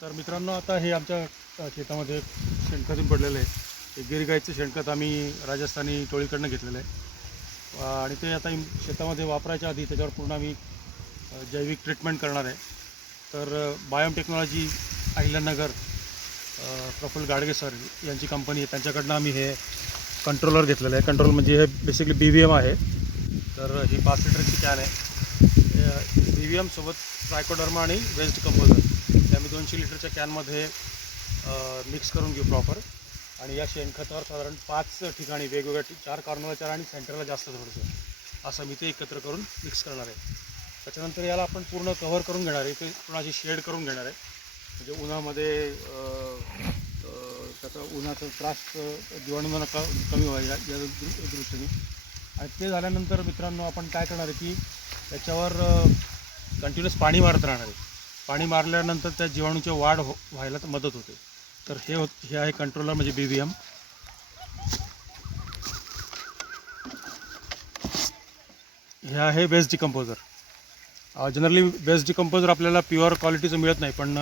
तर मित्रांनो, आता हे आमच्या शेतामध्ये शेणखतून पडलेलं आहे. हे गिर गाईचं शेणखत आम्ही राजस्थानी टोळीकडनं घेतलेलं आहे आणि ते आता शेतामध्ये वापरायच्या आधी त्याच्यावर पूर्ण आम्ही जैविक ट्रीटमेंट करणार आहे. तर biome technology Ahilyanagar Prafulla Gadge sir यांची कंपनी आहे, त्यांच्याकडनं आम्ही हे कंट्रोलर घेतलेलं आहे. कंट्रोल म्हणजे हे बेसिकली BVM आहे. तर ही 5 लिटरची कॅन आहे. BVM सोबत ट्रायकोडर्मा आणि वेस्ट कंपोजर हे आम्ही 200 लिटरच्या कॅनमध्ये मिक्स करून घेऊ प्रॉपर. आणि या शेणखतावर साधारण 5 ठिकाणी वेगवेगळ्या 4 कॉर्नरला 4 आणि सेंटरला जास्त थोडंसं असं मी ते एकत्र करून मिक्स करणार आहे. त्याच्यानंतर याला आपण पूर्ण कव्हर करून घेणार आहे. इथे पूर्ण अशी शेड करून घेणार आहे, म्हणजे उन्हामध्ये त्याचा उन्हाचा त्रास जीवाणूंना कमी व्हायला या दृष्टीने. आणि ते झाल्यानंतर मित्रांनो, आपण काय करणार आहे की त्याच्यावर कंटिन्युअस पाणी मारत राहणार आहे. पाणी मारल्यानंतर त्या जीवाणूची वाढ व्हायला तर मदत होते. तर हे आहे कंट्रोलर म्हणजे BVM. हे आहे waste decomposer. Generally waste decomposer आपल्याला प्युअर क्वालिटीचं मिळत नाही, पण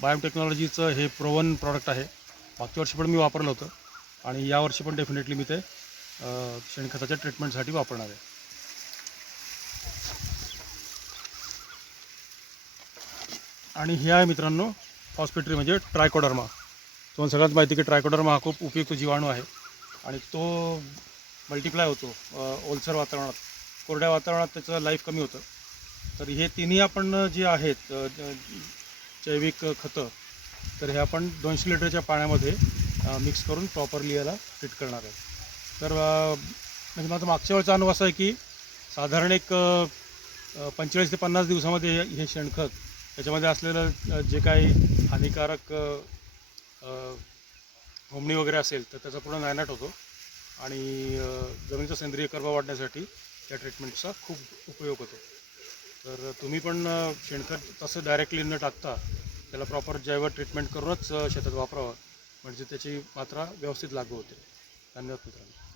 बायोम टेक्नॉलॉजीचं हे प्रोवन प्रॉडक्ट आहे. मागच्या वर्षी पण मी वापरलं होतं आणि यावर्षी पण डेफिनेटली मी ते शेणखताच्या ट्रीटमेंटसाठी वापरणार आहे. आणि हे आहे मित्रांनो फॉस्फेटरी म्हणजे ट्रायकोडर्मा. तुम्हाला सगळ्यात माहिती की ट्रायकोडर्मा हा खूप उपयुक्त जीवाणू आहे आणि तो मल्टिप्लाय होतो ओलसर वातावरणात. कोरड्या वातावरणात त्याचं लाईफ कमी होतं. तर हे तिन्ही आपण जे आहेत जैविक खतं, तर हे आपण 200 लिटरच्या पाण्यामध्ये मिक्स करून प्रॉपरली याला ट्रीट करणार आहे. तर म्हणजे माझा मागच्या वेळचा अनुभव असा आहे की साधारण एक 45 ते 50 दिवसामध्ये हे शेणखत त्याच्यामध्ये असलेलं जे काही हानिकारक होमणी वगैरे असेल तर त्याचा पूर्ण नायनाट होतो आणि जमिनीचा सेंद्रिय कर्ब वाढण्यासाठी या ट्रीटमेंटचा खूप उपयोग होतो. तर तुम्ही पण शेणखत तसं डायरेक्टली न टाकता त्याला प्रॉपर जैव ट्रीटमेंट करूनच शेतात वापरावं, म्हणजे त्याची मात्रा व्यवस्थित लागू होते. धन्यवाद मित्रांनो.